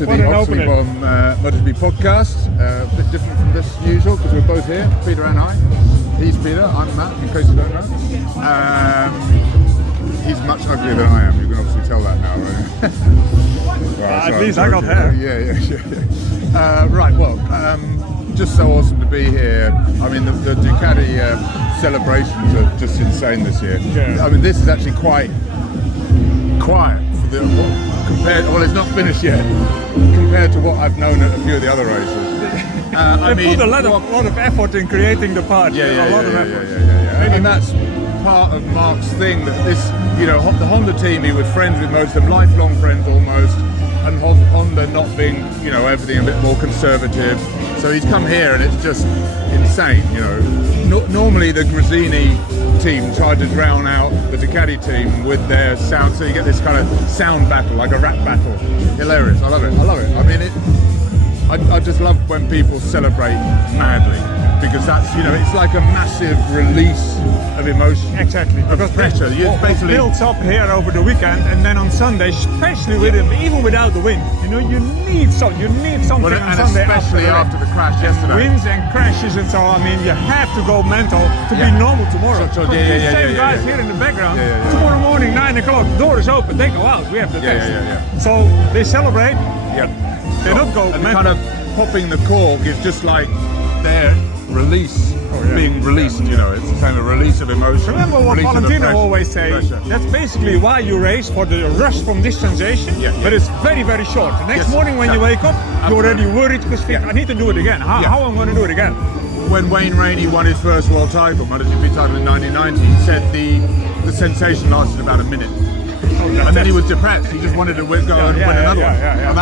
to the Oxley MotoGP podcast. A bit different from this usual because we're both here, Peter and I. He's Peter, I'm Matt, in case you don't know. He's much uglier than I am, you can obviously tell that now, right? At least I got hair. Yeah. Right, well, just so awesome to be here. I mean, the Ducati celebrations are just insane this year. Yeah. I mean, this is actually quite quiet for the compared. Well, it's not finished yet compared to what I've known at a few of the other races. They put a lot of effort in creating the party. Yeah. Effort. And that's part of Mark's thing. That this, the Honda team, he was friends with most of them, lifelong friends almost. And Honda not being, everything a bit more conservative. So he's come here and it's just insane, Normally the Gresini team tried to drown out the Ducati team with their sound, so you get this kind of sound battle, like a rap battle. Hilarious, I love it. I mean, I just love when people celebrate madly, because that's, it's like a massive release of emotion. Exactly. Because pressure. It builds up here over the weekend, and then on Sunday, especially even without the wind, you need something on Sunday. Especially after the crash yesterday. Winds and crashes, and so I mean, you have to go mental to be normal tomorrow. Same guys here in the background. Tomorrow morning, 9 o'clock, the door is open. They go out. We have the test. So they celebrate. They don't go mental. Kind of popping the cork is just like their release. Being released, it's the same, a release of emotion. Remember what Valentino always says, that's basically why you race, for the rush from this sensation, but it's very, very short. The next morning when you wake up, you're already worried because I need to do it again. How am I going to do it again? When Wayne Rainey won his first world title, MotoGP title in 1990, he said the sensation lasted about a minute. And then he was depressed, he just wanted to go and win another one. And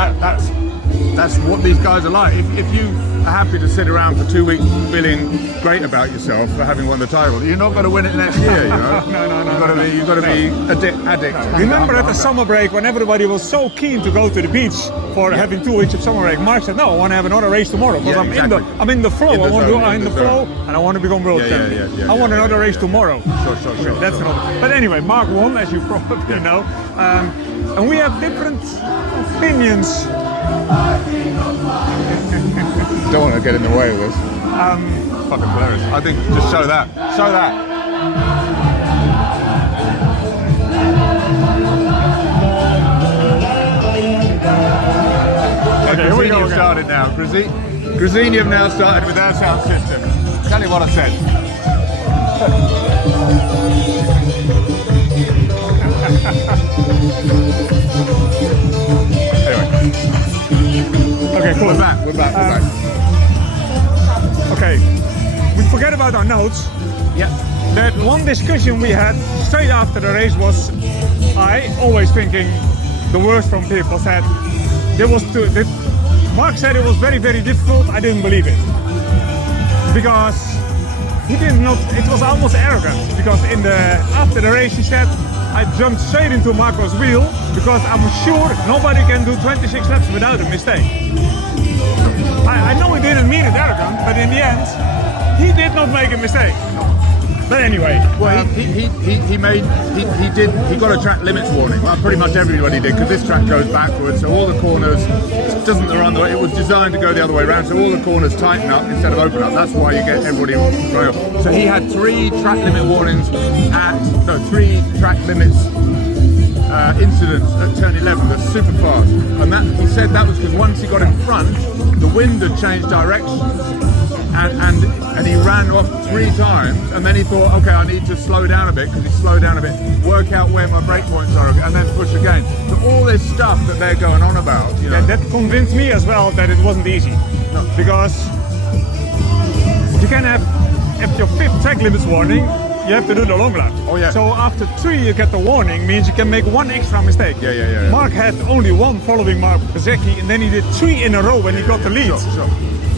that's what these guys are like. If you are happy to sit around for 2 weeks feeling great about yourself for having won the title, you're not going to win it next year, No. You've got to be addict. Remember at the summer break when everybody was so keen to go to the beach for having 2 weeks of summer break, Mark said, no, I want to have another race tomorrow because I'm in the flow. I want to be in the flow and I want to become world champion. I want another race tomorrow. Sure. That's another. But anyway, Mark won, as you probably know. And we have different opinions. Don't want to get in the way of this. Fucking hilarious. I think just show that. Okay, here we go. Have started now. Gresini have now started with their sound system. Tell you what I said. Okay, cool. We're back. Okay, we forget about our notes. That one discussion we had straight after the race was, I always thinking the worst from people said, Mark said it was very, very difficult. I didn't believe it. Because he did not, it was almost arrogant. Because after the race he said, I jumped straight into Marco's wheel because I'm sure nobody can do 26 laps without a mistake. I know he didn't mean it arrogant, but in the end, he did not make a mistake. But anyway, well, he got a track limits warning. Well, pretty much everybody did, because this track goes backwards, so all the corners doesn't run the way. It was designed to go the other way around, so all the corners tighten up instead of open up. That's why you get everybody going off. So he had 3 track limit warnings 3 track limits incidents at turn 11. That's super fast, and he said that was because once he got in front, the wind had changed direction. And he ran off 3 times, and then he thought, okay, I need to slow down a bit, because he slowed down a bit, work out where my brake points are, and then push again. So all this stuff that they're going on about, that convinced me as well that it wasn't easy. No. Because you can have your 5th track limits warning, you have to do the long lap. So after 3 you get the warning, means you can make 1 extra mistake. Mark had only 1 following Mark Bezzecchi, and then he did 3 in a row when he got the lead. Sure.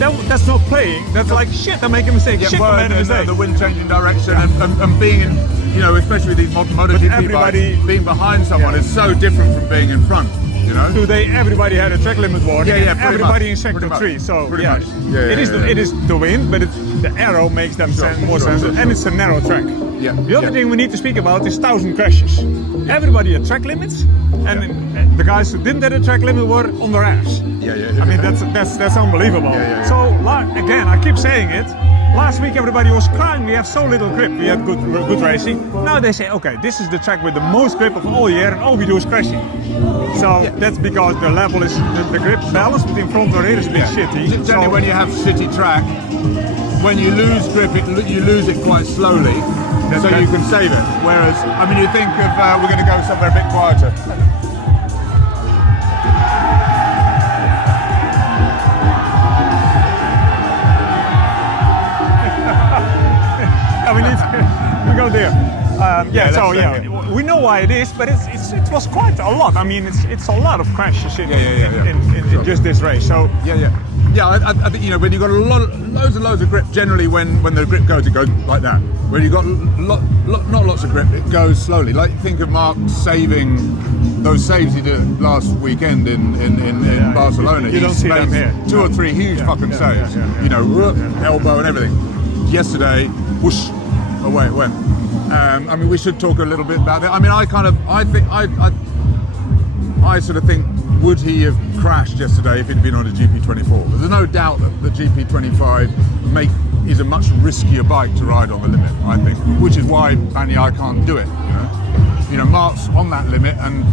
That's not playing. That's like, shit, I make a mistake. I made a mistake. The wind changing direction and being in, especially with these MotoGP bikes, being behind someone is so different from being in front. Today everybody had a track limit warning. Everybody in sector 3. So it is the wind, but the arrow makes them more sense, and it's a narrow track. Yeah, The other yeah. thing we need to speak about is 1,000 crashes. Everybody had track limits, and the guys who didn't have a track limit were on their ass. Yeah. I mean, that's unbelievable. Yeah. So again, I keep saying it. Last week everybody was crying, we have so little grip, we had good racing. Now they say, okay, this is the track with the most grip of all year, and all we do is crashing. So that's because the level is, the grip balance between front and rear is a bit shitty. Generally, when you have shitty track, when you lose grip, you lose it quite slowly, so you can save it. Whereas, I mean, you think of, we're going to go somewhere a bit quieter. We go there. We know why it is, but it was quite a lot. I mean, it's a lot of crashes in just this race. So I think, you know, when you've got loads and loads of grip, generally when the grip goes, it goes like that. When you've got not lots of grip, it goes slowly. Like, think of Mark saving those saves he did last weekend in Barcelona. You don't see them here. 2 or 3 huge fucking saves. You know, elbow and everything. Yesterday, whoosh, away it went. I mean, we should talk a little bit about that. I mean, I sort of think, would he have crashed yesterday if he'd been on a GP24? There's no doubt that the GP25 is a much riskier bike to ride on the limit, I think, which is why Bagnaia can't do it. You know, Mark's on that limit, and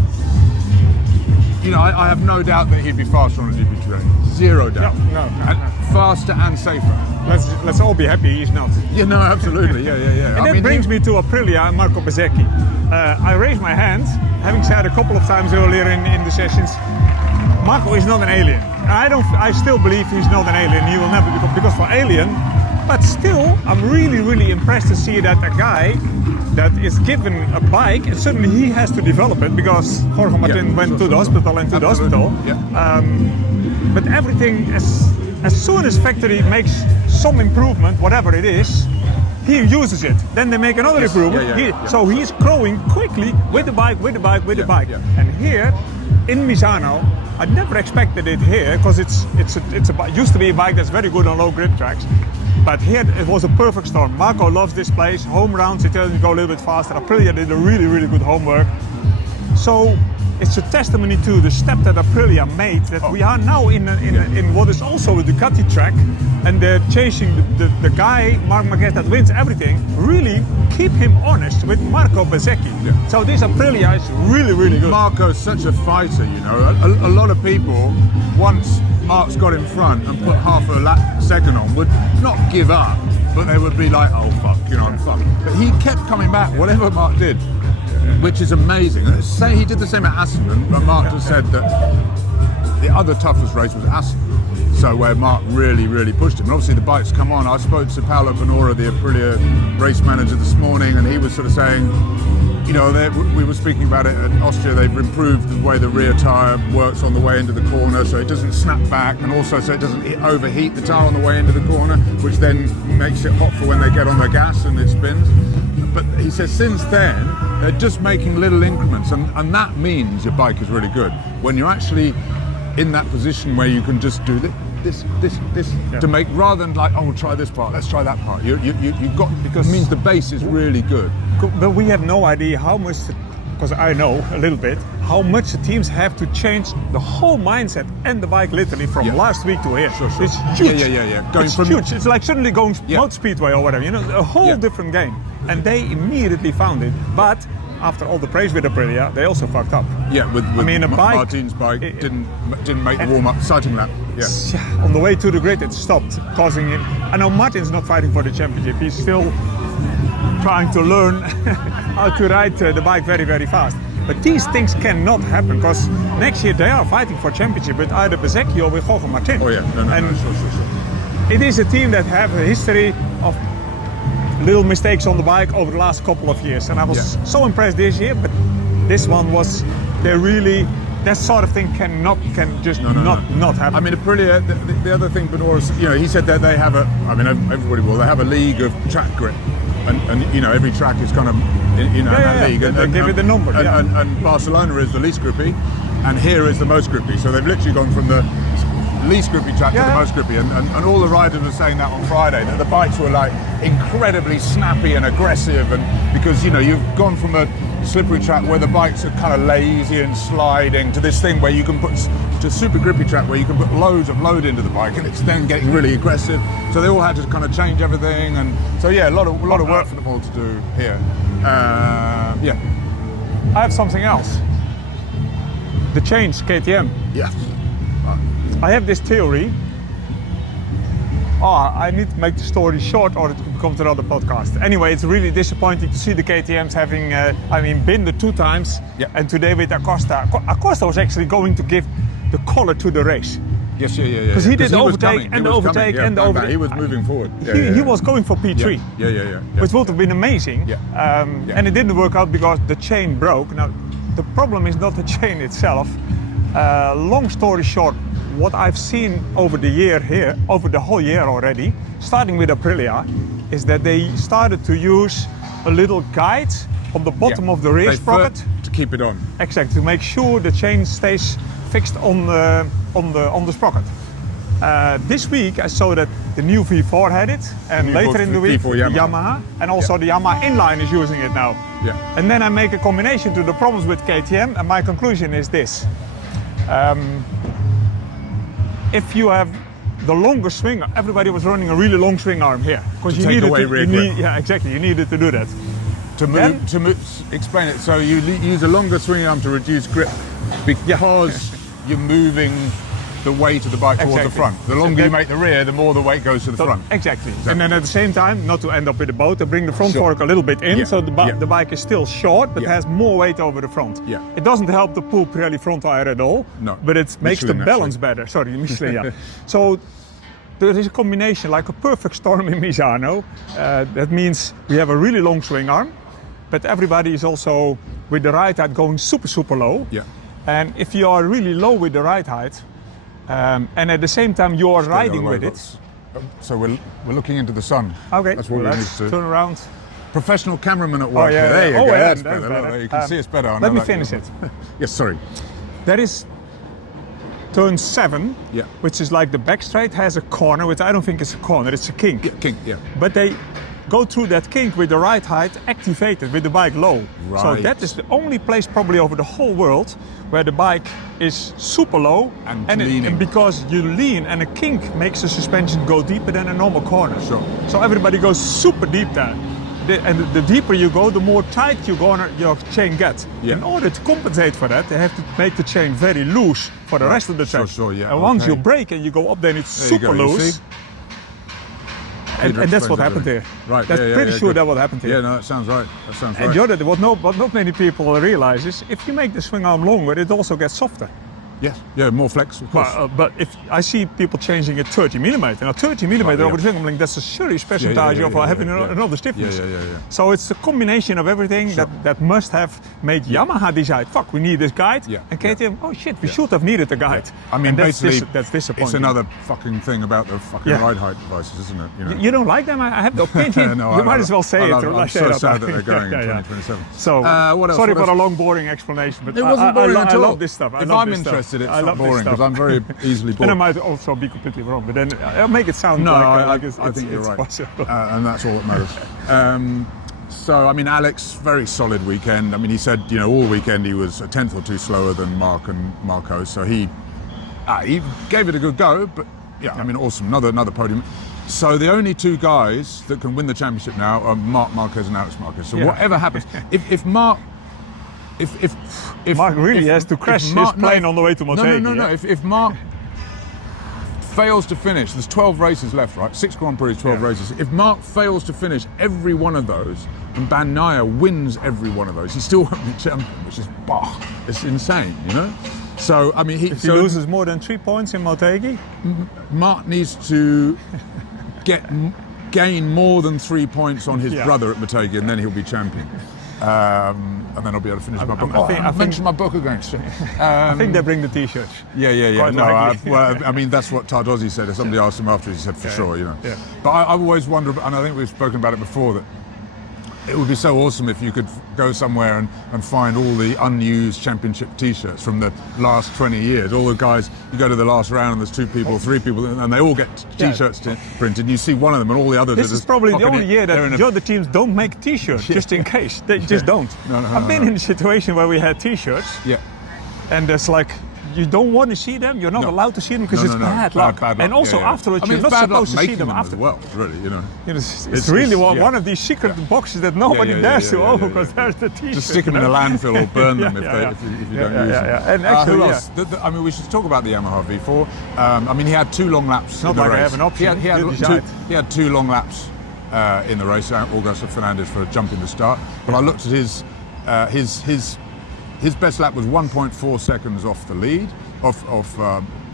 you know, I have no doubt that he'd be faster on a GP20. Zero doubt. No. Faster and safer. Let's all be happy he's not. Yeah, no, absolutely. Yeah. And that brings me to Aprilia and Marco Bezzecchi. I raised my hand, having said a couple of times earlier in the sessions, Marco is not an alien. I still believe he's not an alien. He will never become, because for alien. But still, I'm really impressed to see that a guy that is given a bike, and suddenly he has to develop it, because Jorge Martin went to the hospital and to the hospital. Yeah. But everything, as soon as factory makes some improvement, whatever it is, he uses it. Then they make another improvement. So he's growing quickly with the bike. Yeah. And here in Misano, I never expected it here, because it used to be a bike that's very good on low grip tracks. But here it was a perfect storm. Marco loves this place. Home rounds, it tells you to go a little bit faster. Aprilia did a really good homework. So it's a testimony to the step that Aprilia made, that we are now in what is also a Ducati track, and they're chasing the guy, Marc Marquez, that wins everything. Really keep him honest with Marco Bezzecchi. Yeah. So this Aprilia is really good. Marco's such a fighter, you know. A lot of people, once Mark's got in front and put half a second on, would not give up, but they would be like, oh fuck, you know, I'm fucked. But he kept coming back, whatever Mark did, which is amazing. Say he did the same at Aston, but Mark just said that the other toughest race was Aston. So where Mark really pushed him. And obviously the bikes come on. I spoke to Paolo Bonora, the Aprilia race manager, this morning, and he was sort of saying, you know, we were speaking about it at Austria, they've improved the way the rear tyre works on the way into the corner, so it doesn't snap back, and also so it doesn't overheat the tyre on the way into the corner, which then makes it hot for when they get on the gas and it spins. But he says since then, they're just making little increments, and that means your bike is really good. When you're actually in that position where you can just do this to make, rather than like, oh, we'll try this part, let's try that part. You got, because it means the base is really good. But we have no idea how much, because I know a little bit, how much the teams have to change the whole mindset and the bike literally from last week to here. Sure. It's huge. Yeah. It's huge. It's like suddenly going motor speedway or whatever, you know, a whole different game. And they immediately found it. But after all the praise with Aprilia, they also fucked up. Yeah, with I mean, Martin's bike didn't make the warm-up sighting lap. Yeah. On the way to the grid, it stopped, causing him. I know Martin's not fighting for the championship. He's still trying to learn how to ride the bike very fast. But these things cannot happen, because next year they are fighting for championship with either Bezzecchi or with Jorge Martin. Oh yeah, no, sure. It is a team that have a history of little mistakes on the bike over the last couple of years, and I was so impressed this year. But this one was, that sort of thing can just not happen. I mean, Aprilia, the other thing, Benoit, you know, he said that they have everybody will, they have a league of track grip, and you know, every track is kind of in that league. They give it the number. And Barcelona is the least grippy, and here is the most grippy. So they've literally gone from the least grippy track to the most grippy, and all the riders were saying that on Friday, that the bikes were like incredibly snappy and aggressive, and because you've gone from a slippery track where the bikes are kind of lazy and sliding to this thing where you can put to a super grippy track where you can put loads of load into the bike, and it's then getting really aggressive. So they all had to kind of change everything, and so a lot of work for them all to do here. I have something else. The chains, KTM. Yeah. I have this theory. I need to make the story short or it becomes another podcast. Anyway, it's really disappointing to see the KTMs having, Binder 2 times, and today with Acosta. Acosta was actually going to give the color to the race. Yes, yeah. Because he did the overtake and the overtake and the overtake. He was moving forward. He was going for P3. Yeah. Which would have been amazing. And it didn't work out because the chain broke. Now, the problem is not the chain itself. Long story short, what I've seen over the whole year already, starting with Aprilia, is that they started to use a little guide on the bottom of the rear sprocket to keep it on. Exactly, to make sure the chain stays fixed on the sprocket. This week I saw that the new V4 had it, and later in the week Yamaha, and also the Yamaha inline is using it now. Yeah. And then I make a combination to the problems with KTM, and my conclusion is this. If you have the longer swing, everybody was running a really long swing arm here because you needed you needed to do that. To explain it, so you use a longer swing arm to reduce grip because you're moving the weight of the bike towards the front. The longer you make the rear, the more the weight goes to the front. Exactly. And then at the same time, not to end up with a boat, to bring the front fork a little bit in, so the bike is still short, but has more weight over the front. Yeah. It doesn't help the pull Pirelli front tire at all, but it makes the balance better. Sorry, Michelin, yeah. So there is a combination, like a perfect storm in Misano. That means we have a really long swing arm, but everybody is also with the ride height going super, super low. Yeah. And if you are really low with the ride height, and at the same time you are riding with it. So we're looking into the sun. Okay, that's what we need to turn around. Professional cameraman at work. There you go. That's better. Look, you can see us better. Let me finish it. Yes, sorry. There is turn 7, yeah, which is like the back straight, has a corner, which I don't think is a corner, it's a kink. Yeah, kink, yeah. But they go through that kink with the ride height activated, with the bike low. Right. So that is the only place probably over the whole world where the bike is super low and leaning. And because you lean and a kink makes the suspension go deeper than a normal corner. Sure. So everybody goes super deep there. And the deeper you go, the more tight your chain gets. Yeah. In order to compensate for that, they have to make the chain very loose for the rest of the track. Sure, yeah. And once you brake and you go up, then it's super loose. And that's what happened here. Right. That's pretty sure that what happened here. Yeah, no, that sounds right. And the other, what not many people realize is, if you make the swing arm longer, it also gets softer. Yes. Yeah, more flex, of course. But if I see people changing it 30mm, now 30mm over the swing arm, that's a serious percentage of having another stiffness. Yeah. So it's a combination of everything that must have made Yamaha decide, fuck, we need this guide. Yeah. And KTM, oh shit, we should have needed a guide. Yeah. I mean, basically, that's disappointing. It's another fucking thing about the fucking ride height devices, isn't it? You know? You don't like them? I have the opinion. No, you might as well say it. I'm so sad that they're going in 2027. So, what else? Sorry for the long, boring explanation, but it wasn't boring at all. I love this stuff. If I'm interested, it's not boring, because I'm very easily bored. And I might also be completely wrong, but then I'll make it sound I think you're right. Possible. And that's all that matters. So, I mean, Alex, very solid weekend. I mean, he said, all weekend he was a tenth or two slower than Mark and Marco, so he gave it a good go, but yeah, I mean, awesome, another podium. So the only two guys that can win the championship now are Marc Marquez and Alex Marquez. So whatever happens, if Mark really has to crash his plane on the way to Motegi. No. If Mark fails to finish, there's 12 races left, right? 6 Grand Prix, 12 races. If Mark fails to finish every one of those, and Bagnaia wins every one of those, he still won't be champion, which is it's insane, So I mean, if he loses more than 3 points in Motegi, Mark needs to gain more than 3 points on his brother at Motegi, and then he'll be champion. And then I'll be able to finish my book. I mentioned my book again. I think they bring the t-shirts. Yeah. Well, I mean, that's what Tardozzi said. If somebody asked him after, he said for sure, Yeah. But I always wonder, and I think we've spoken about it before, that it would be so awesome if you could go somewhere and find all the unused championship T-shirts from the last 20 years. All the guys, you go to the last round and there's 2 people, 3 people, and they all get T-shirts printed. And you see one of them, and all the others. This is probably the only year that the other teams don't make T-shirts, just in case. They just don't. I've been in a situation where we had T-shirts, and there's like, you don't want to see them. You're not allowed to see them because it's bad luck. Bad luck. And also afterwards, you're not supposed to see them after. As well, really, you know. It's really one of these secret boxes that nobody dares to open because there's the T-shirt. Just stick them in a landfill or burn them if you don't use them. And actually, who else? I mean, we should talk about the Yamaha V4. I mean, he had 2 long laps. It's not in the like race. I have an option. He had 2 long laps in the race. Augusto Fernandez for a jump in the start. But I looked at his best lap was 1.4 seconds off the lead. Of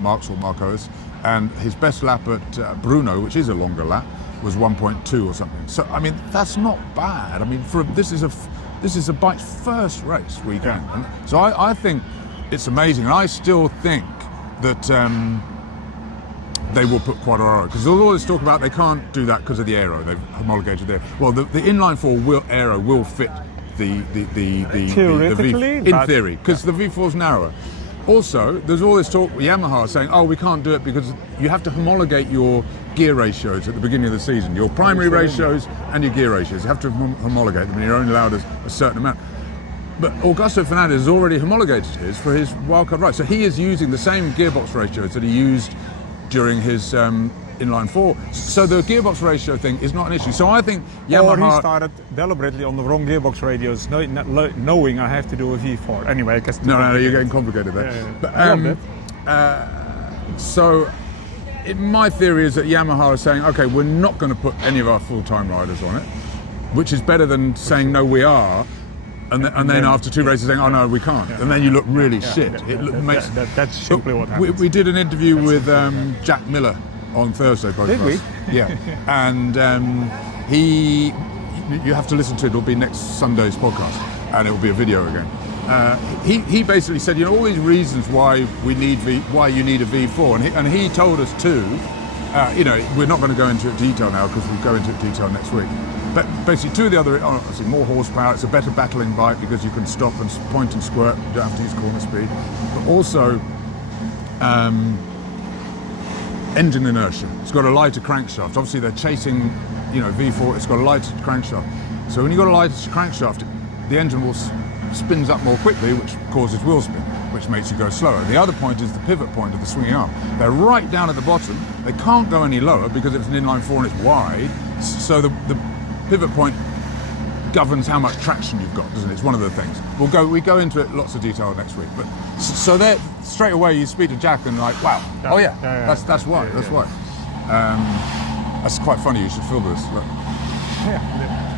Marcos, and his best lap at Bruno, which is a longer lap, was 1.2 or something. So I mean, that's not bad. I mean, this is a bike's first race weekend. So I think it's amazing, and I still think that they will put Quartararo, because all this talk about they can't do that because of the aero. They've homologated there. Well, the inline 4 aero will fit the theoretically, in theory, because the V4 is narrower. Also, there's all this talk with Yamaha saying, oh, we can't do it because you have to homologate your gear ratios at the beginning of the season. Your primary ratios and your gear ratios. You have to homologate them, and you're only allowed a certain amount. But Augusto Fernandez has already homologated his for his wildcard ride. So he is using the same gearbox ratios that he used during his inline 4. So the gearbox ratio thing is not an issue. So I think Yamaha... Or he started deliberately on the wrong gearbox radios, knowing I have to do a V4. Anyway, I guess... No, you're getting complicated there. But, so my theory is that Yamaha is saying, okay, we're not going to put any of our full-time riders on it, which is better than saying, no, we are, and then after 2 races saying, oh no, we can't. And then you look really shit. That's simply what happens. We did an interview with Jack Miller on Thursday, both Did of us. we? Yeah. And you have to listen to it. It'll be next Sunday's podcast, and it will be a video again. He basically said, you know, all these reasons why you need a V4, and he told us too. You know, we're not going to go into it detail now because we'll go into it detail next week. But basically, 2 of the other, obviously more horsepower. It's a better battling bike because you can stop and point and squirt. You don't have to use corner speed. But also, engine inertia. It's got a lighter crankshaft. Obviously, they're chasing, you know, V4. It's got a lighter crankshaft. So when you've got a lighter crankshaft, the engine will spins up more quickly, which causes wheel spin, which makes you go slower. The other point is the pivot point of the swinging arm. They're right down at the bottom. They can't go any lower because it's an inline 4 and it's wide. So the pivot point governs how much traction you've got, doesn't it? It's one of the things. We go into it lots of detail next week. But so there, straight away you speak to Jack and like, wow, that's why. That's quite funny. You should film this. Look. Yeah,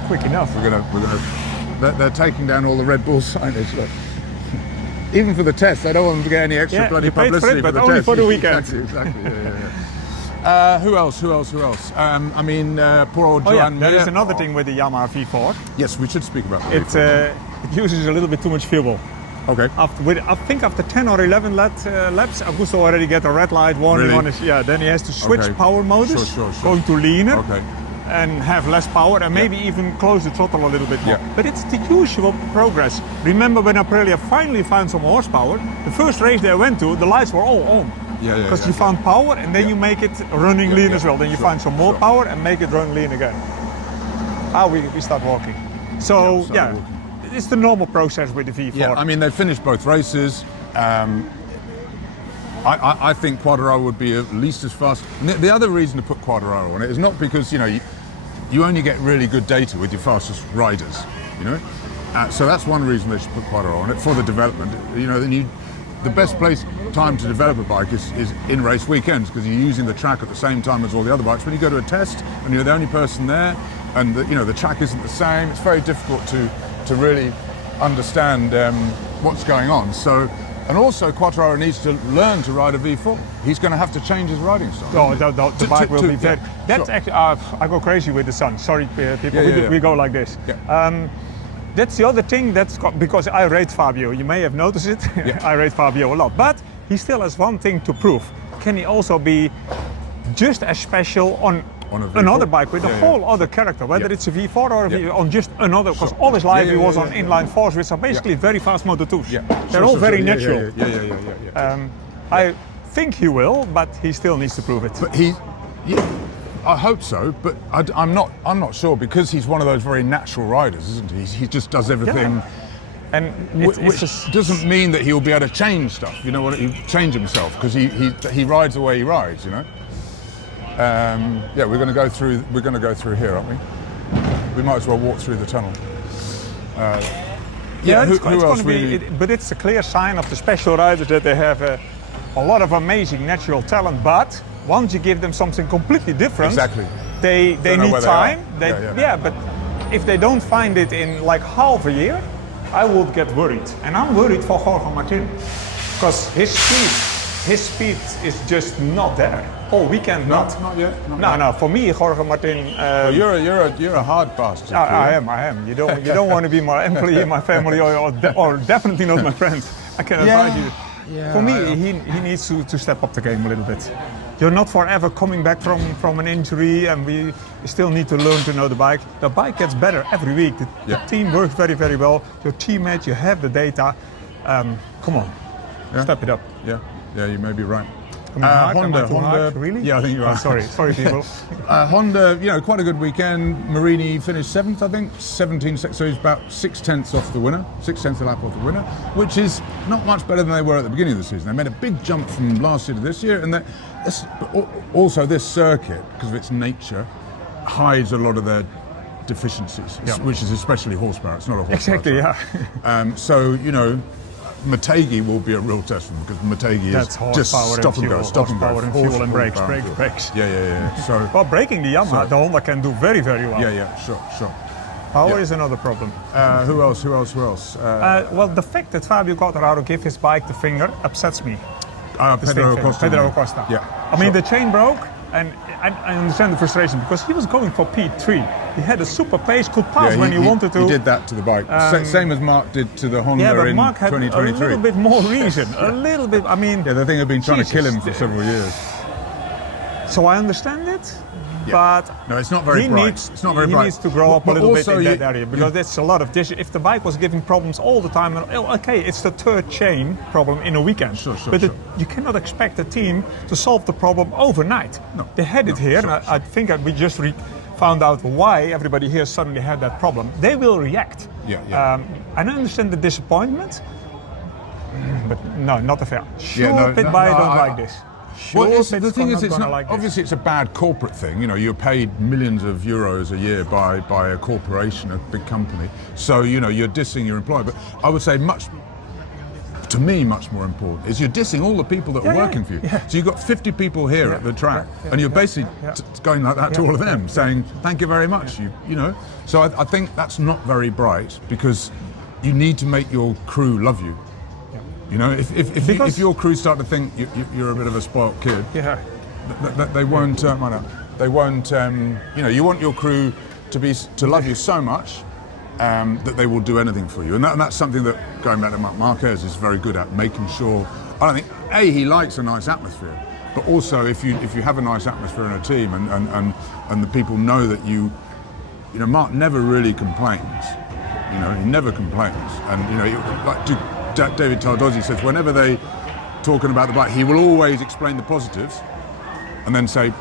quick enough. They're taking down all the Red Bull signage. Look. Even for the test, they don't want to get any extra bloody publicity for the test. Only for the weekend. Exactly. Who else? I mean, poor old Joan there Mir. is another thing with the Yamaha V4. Yes, we should speak about that. It uses a little bit too much fuel. Okay. I think after 10 or 11 laps, Augusto already get a red light warning on his. Yeah, then he has to switch power modus, Sure. going to leaner, Okay. and have less power, and maybe even close the throttle a little bit more. Yeah. But it's the usual progress. Remember when Aprilia finally found some horsepower, the first race they went to, the lights were all on. Because you found power, and then you make it running lean as well. Then you find some more power and make it run lean again. We start walking. So walking. It's the normal process with the V4. Yeah, I mean, they finished both races. I think Quartararo would be at least as fast. The other reason to put Quartararo on it is not because, you know, you only get really good data with your fastest riders, you know. So that's one reason they should put Quartararo on it, for the development. You know, the best time to develop a bike is in race weekends, because you're using the track at the same time as all the other bikes. When you go to a test and you're the only person there, and the track isn't the same, it's very difficult to really understand what's going on. So, and also Quartararo needs to learn to ride a V4. He's going to have to change his riding style. The bike will be dead. That's actually, I go crazy with the sun. Sorry, people, we go like this. Yeah. That's the other thing, because I rate Fabio. You may have noticed it. I rate Fabio a lot. But he still has one thing to prove. Can he also be just as special on On a V4. another bike with a Yeah, whole yeah. other character, whether Yeah. it's a V4 or a V, Yeah. on just another, because Sure. all his life Yeah, he yeah, was yeah, on yeah. inline fours, which are basically very fast Moto2s. Yeah. They're all very Yeah, natural. Yeah. I think he will, but he still needs to prove it. But I hope so, but I'm not sure, because he's one of those very natural riders, isn't he? He just does everything. And Which doesn't mean that he'll be able to change stuff. You know what? He'll change himself because he rides the way he rides. You know. Yeah, we're going to go through. We're going to go through here, aren't we? We might as well walk through the tunnel. Who else? But it's a clear sign of the special riders that they have a lot of amazing natural talent. But once you give them something completely different, Exactly. they Don't know need where they time. are. Yeah, but if they don't find it in like half a year, I would get worried. And I'm worried for Jorge Martin because his speed is just not there. All weekend, Not yet. No. For me, Jorge Martin. You're a hard bastard. I am. You don't want to be my employee in my family, or definitely not my friend. I can advise you. Yeah, For me, he needs to step up the game a little bit. You're not forever coming back from an injury, and we still need to learn to know the bike. The bike gets better every week. The team works very, very well. Your teammates, you have the data. Come on, step it up. Yeah, you may be right. Honda, really? Yeah, I think you're right. Sorry, people. Honda, quite a good weekend. Marini finished 7th, I think, 17, so he's about 6/10 off the winner, 6/10 a lap off the winner, which is not much better than they were at the beginning of the season. They made a big jump from last year to this year, and also this circuit, because of its nature, hides a lot of their deficiencies, which is especially horsepower. It's not a horsepower. Exactly, track. So, Motegi will be a real test for them, because Motegi is just stop and go, fuel and brakes. Yeah. So, well, braking the Yamaha, the Honda can do very, very well. Yeah, sure. Power is another problem. Who else? Well, the fact that Fabio Quartararo gave his bike the finger upsets me. Pedro Acosta. Yeah. I mean, the chain broke, and I understand the frustration because he was going for P3. He had a super pace, could pass when he wanted to. He did that to the bike, same as Mark did to the Honda but in Mark had 2023. a little bit more reason. A little bit. I mean, the thing had been trying to kill him for several years. So I understand it. But no, it's not very bright. It's not very bright. He needs to grow up a little bit in that area, because there's a lot of this. If the bike was giving problems all the time, okay, it's the third chain problem in a weekend. Sure. You cannot expect a team to solve the problem overnight. No. They had it here, and I think that we just found out why everybody here suddenly had that problem. They will react. Yeah. And I understand the disappointment, but no, not a fair. I don't like this. Well, the thing is, it's not like obviously it's a bad corporate thing. You're paid millions of euros a year by a corporation, a big company. So you're dissing your employer. But I would say much more important is you're dissing all the people that are working for you. Yeah. So you've got 50 people here at the track, and you're basically going like that to all of them, saying thank you very much. So I think that's not very bright, because you need to make your crew love you. If your crew start to think you're a bit of a spoilt kid, they won't. They won't. You want your crew to love you so much that they will do anything for you, and that's something that, going back to Marquez, is very good at, making sure. I don't think he likes a nice atmosphere, but also if you have a nice atmosphere in a team, and the people know that Mark never really complains. He never complains, and David Tardozzi says, whenever they talking about the bike, he will always explain the positives and then say,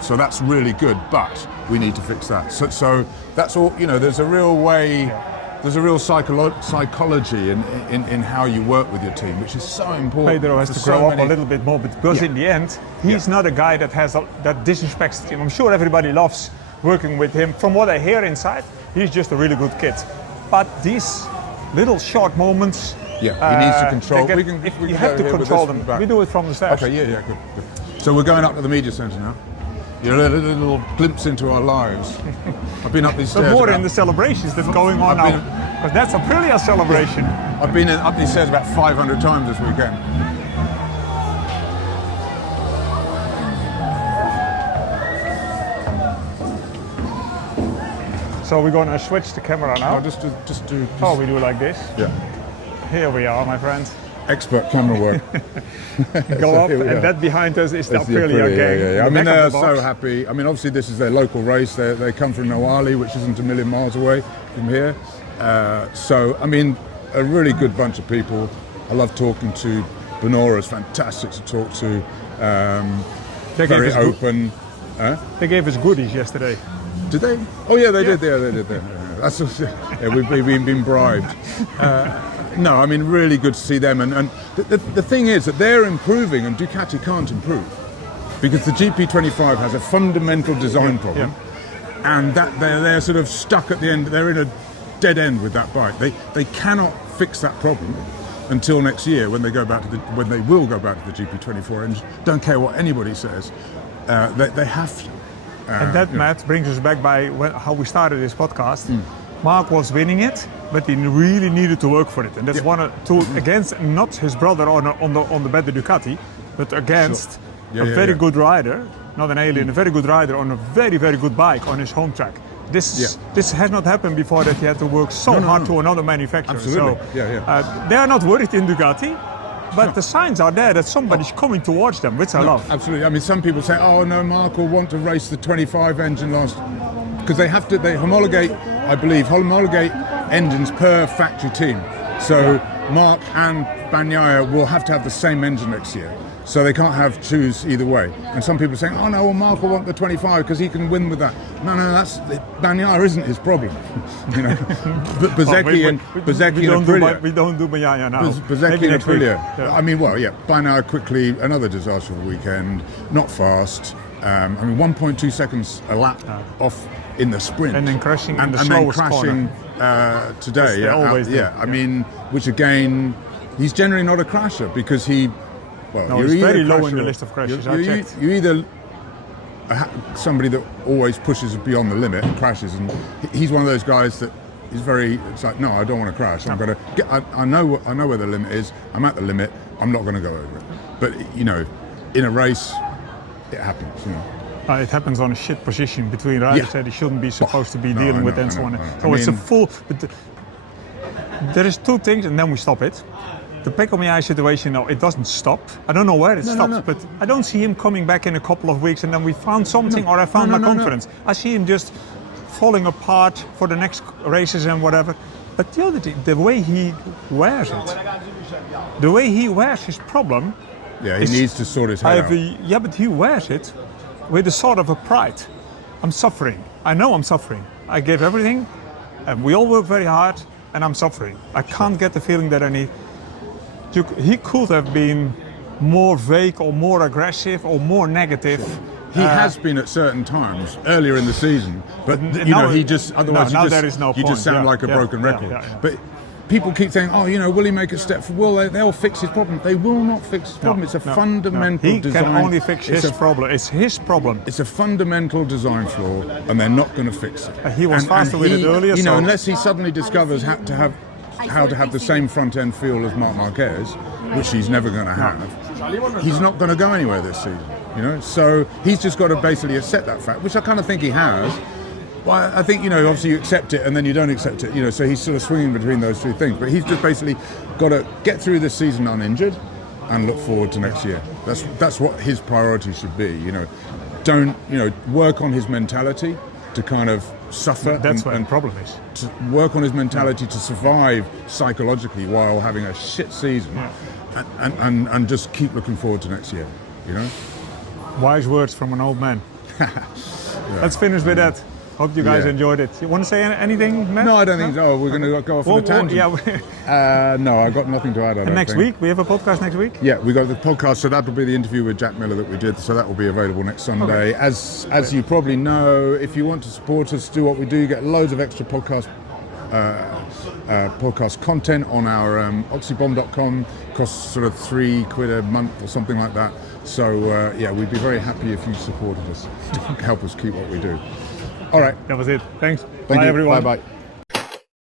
so that's really good, but we need to fix that. So that's all. There's a real way. There's a real psychology in how you work with your team, which is so important. Pedro has to grow up a little bit more, because in the end, he's not a guy that that disrespects the team. I'm sure everybody loves working with him. From what I hear inside, he's just a really good kid. But these little short moments. Yeah, he needs to control. You have to control them. We do it from the stairs. Okay, good. So we're going up to the media centre now. You're a little glimpse into our lives. I've been up these stairs. There's more in the celebrations that's going on now. Because that's a brilliant celebration. I've been up these stairs about 500 times this weekend. So we're going to switch the camera now. Just do. Oh, we do like this? Yeah. Here we are, my friend. expert camera work. Go So up, here we and are. that behind us is the It's the Aprilia Aprilia, gang. yeah. in I the mean, back they're of the box. so happy. I mean, obviously this is their local race. They come from Noali, which isn't a million miles away from here. So, I mean, a really good bunch of people. I love talking to Benora's fantastic to talk to. They gave Very us good- open. They gave us goodies yesterday. Did they? Oh yeah, they did. Yeah, they did. That's yeah, we've been bribed. No, I mean really good to see them. And the thing is that they're improving, and Ducati can't improve because the GP25 has a fundamental design problem, and that they're sort of stuck at the end. They're in a dead end with that bike. They cannot fix that problem until next year when they will go back to the GP24 engine. Don't care what anybody says. They have to. And that, Matt, brings us back by how we started this podcast. Mark was winning it, but he really needed to work for it. And that's against not his brother on the better Ducati, but against a very good rider, not an alien, a very good rider on a very, very good bike on his home track. This has not happened before that he had to work so hard to another manufacturer. Absolutely. So they are not worried in Ducati. But the signs are there that somebody's coming towards them, which I love. Absolutely. I mean, some people say, "Oh no, Mark will want to race the 25 engine because they homologate engines per factory team. So Mark and Bagnaia will have to have the same engine next year. So they can't choose either way. And some people are saying, "Oh no, well Mark will want the 25 because he can win with that." No, Bagnaia isn't his problem. You know, but Bezzecchi and Aprilia. We don't do Bagnaia now. Bezzecchi and Aprilia. Yeah. I mean, Bagnaia quickly, another disastrous weekend, not fast. I mean, 1.2 seconds a lap off in the sprint. And then crashing in the and slowest then crashing today. They always do. I mean, which again, he's generally not a crasher because he... Well, he's very low in the list of crashes. You either somebody that always pushes beyond the limit and crashes, and he's one of those guys that is very. It's like, no, I don't want to crash. I'm going to get. I know where the limit is. I'm at the limit. I'm not going to go over it. But you know, in a race, it happens. You know. It happens on a shit position between riders that he shouldn't be supposed to be dealing with and so on. So it's a full. There is two things, and then we stop it. The Bagnaia situation, no, it doesn't stop. I don't know where it stops, but I don't see him coming back in a couple of weeks and then we found something or I found my confidence. I see him just falling apart for the next races and whatever. But the other thing, the way he wears it, the way he wears his problem. Yeah, he needs to sort his head out. But he wears it with a sort of a pride. I'm suffering. I know I'm suffering. I gave everything and we all work very hard and I'm suffering. I can't get the feeling that I need. He could have been more vague or more aggressive or more negative. He has been at certain times earlier in the season, but you know he just otherwise you just sound like a broken record. But people keep saying, "Oh, you know, will he make a step forward? They'll fix his problem." They will not fix his problem. It's a fundamental design. He can only fix his problem. It's his problem. It's a fundamental design flaw, and they're not going to fix it. He was faster with it earlier. You know, unless he suddenly discovers how to have the same front end feel as Marc Marquez, which he's never going to have, he's not going to go anywhere this season. You know, so he's just got to basically accept that fact, which I kind of think he has. Well, I think, you know, obviously you accept it and then you don't accept it. You know, so he's sort of swinging between those two things. But he's just basically got to get through this season uninjured and look forward to next year. That's what his priority should be. You know, don't work on his mentality to kind of suffer. That's where the problem is. To work on his mentality to survive psychologically while having a shit season, and just keep looking forward to next year. You know. Wise words from an old man. Let's finish with that. Hope you guys enjoyed it. You want to say anything, Matt? No, I don't think so. We're going to go off on a tangent. No, I've got nothing to add. And next week? We have a podcast next week? Yeah, we got the podcast. So that will be the interview with Jack Miller that we did. So that will be available next Sunday. Okay. As you probably know, if you want to support us, do what we do. You get loads of extra podcast content on our oxybomb.com. Costs sort of £3 a month or something like that. So we'd be very happy if you supported us to help us keep what we do. All right. That was it. Thanks. Thank Bye, you. everyone. Bye-bye.